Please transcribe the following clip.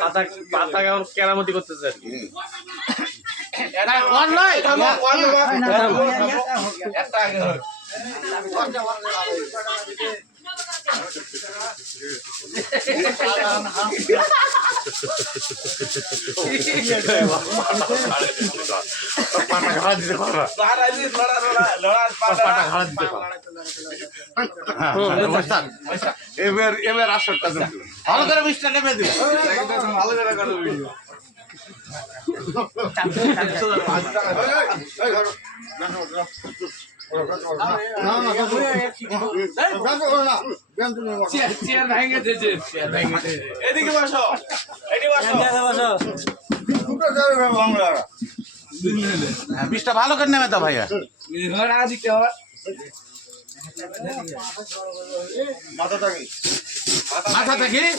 পাতা পাতা কেমন কেরামতি করতেছে আর কি এবার আসরটা ভালো করে মিষ্টি নেমে দিবে ভালো করে করো এদিকে বসো এদিকে বসো বিষটা ভালো করে নেমে দাও ভাইয়া মাথা থেকে